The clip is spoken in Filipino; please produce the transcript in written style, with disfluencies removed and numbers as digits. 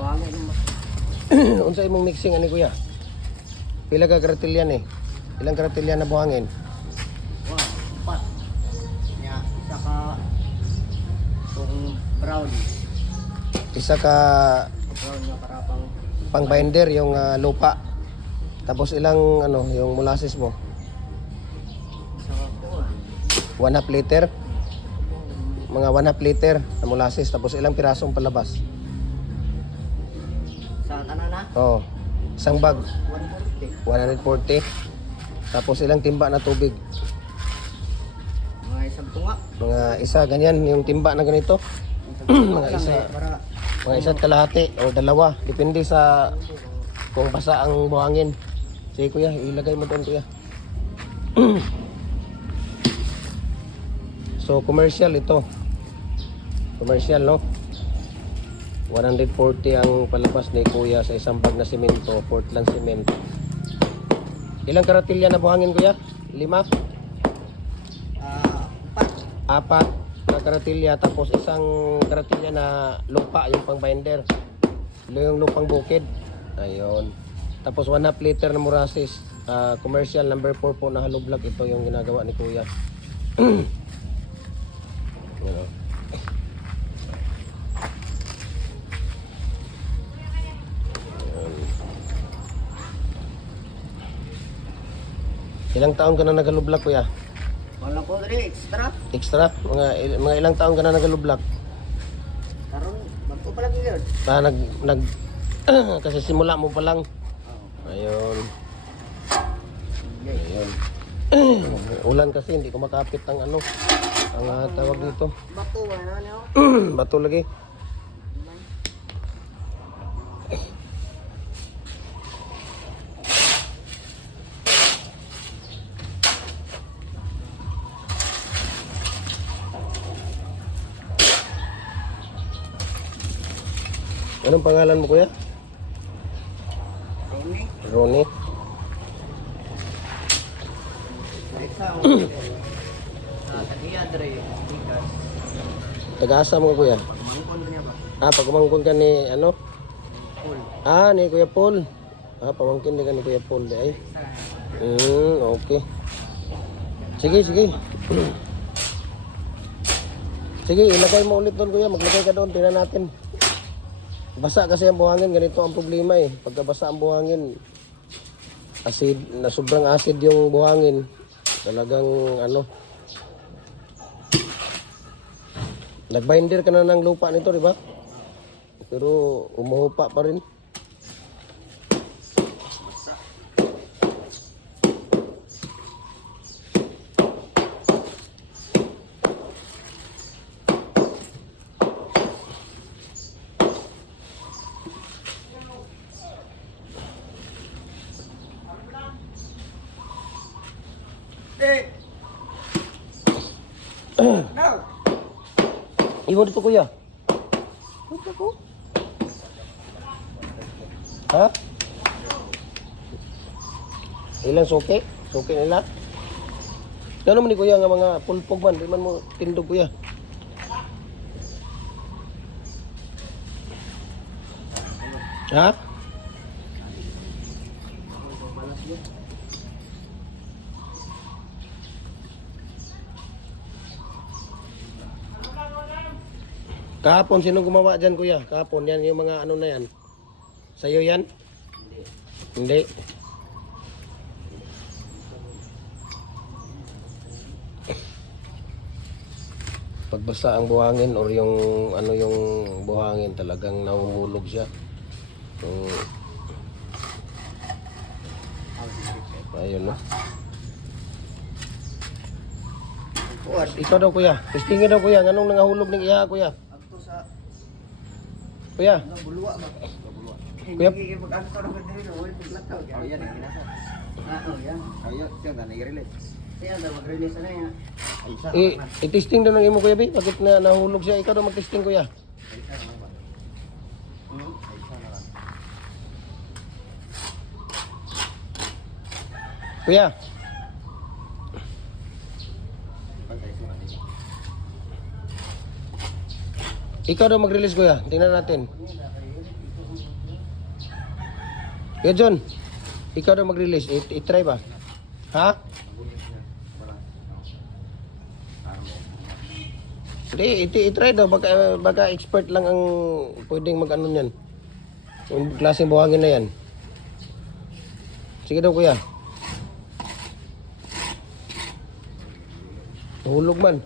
Buhangin mo. Unsa imong mixing ani kuya? Pila ka karatilyan eh? Ilang karatilyan na buhangin? Wow, 4. Nya isa ka tong brown. Isa ka Brown nga para pang pang binder yung lupa. Tapos ilang ano yung molasses mo? isa ka kuan. 1/2 liter. Mga 1/2 liter na molasses. Tapos ilang pirasong palabas? Sa tanan na Oh. Isang bag 140. 140. Tapos ilang timba na tubig? Mga isang tunga. Mga isa ganyan yung timba na ganito. Mga isa. Para Mga isa't kalahati o dalawa. Depende sa kung basa ang buhangin. Sige kuya, ilagay mo doon kuya. So commercial ito. Commercial no? 140 ang palabas ni kuya sa isang bag na semento, Portland cement. Ilang karatilya na buhangin kuya? 5? 4 na karatilya, tapos isang karatilya na lupa, yung pang binder, yung lupang bukid. Ayun. Tapos 1/2 liter na molasses. Commercial number 4 po na hollow block. Ito yung ginagawa ni kuya. Ano? Ilang taon ka na nag-hollow block kuya? wala ko diri extra. Extra? Mga ilang taon ka na nag-hollow block? Karon magko pa lagi gyud. Nag kasi simula mo pa lang. Oh. Ayun. Okay. Ayun. Ulan kasi hindi ko makapit ang ano, ang tawag dito. Bato ba na niyo? Bato lagi. Anong pangalan mo kuya? Roni. Ronnie. Isa o. Tagiya dre. Tikas. Taga-asa mo kuya? Mangkon niya ba? Pag umangkon ka ni ano? Full. Ni Kuya Paul. Pamangkin din ka ni Kuya Paul. Ay. Okay. Sige, sige. Sige, ilagay mo ulit doon kuya. Maglagay ka doon. Tingnan natin. Basa kasi ang buhangin. Ganito ang problema eh. Pagka basa ang buhangin, acid, na sobrang acid yung buhangin. Talagang ano. Nagbinder ka na ng lupa nito, di ba? Pero umuhupa pa rin. Now. Iwan dito kuya. Ito ko. Ha? Ilan suki? Suki nila? Gano'n man ni kuya nga mga pulpog man. Di man mo tindog kuya. Ha? Kahapon, sino gumawa dyan kuya? Kahapon, yan yung mga ano na yan. Sa'yo yan? Hindi. Pagbasa ang buhangin or yung ano yung buhangin talagang nahuhulog siya. Ayun no. Ikaw daw kuya. Testingin daw kuya. Anong nangahulog ng iha kuya? Agto sa Kuya. bulwa ba? Kuya. Hindi pag-agto na ba diri wala paglakaw. Oh yan ang ginasa. Yan. Ayun, yan na i-release. Yan daw mag-release na yan. I-testing daw ng imo kuya bi. Bakit na nahulog siya? Ikaw daw mag-testing kuya. Kuya. Ikaw daw mag-release kuya. Tingnan natin. Kuya John, ikaw daw mag-release. I-try ba? Ha? Hindi, i-try daw. Baka expert lang ang pwedeng mag-ano niyan. Yung klaseng buhangin na yan. Sige daw kuya. Hulog man.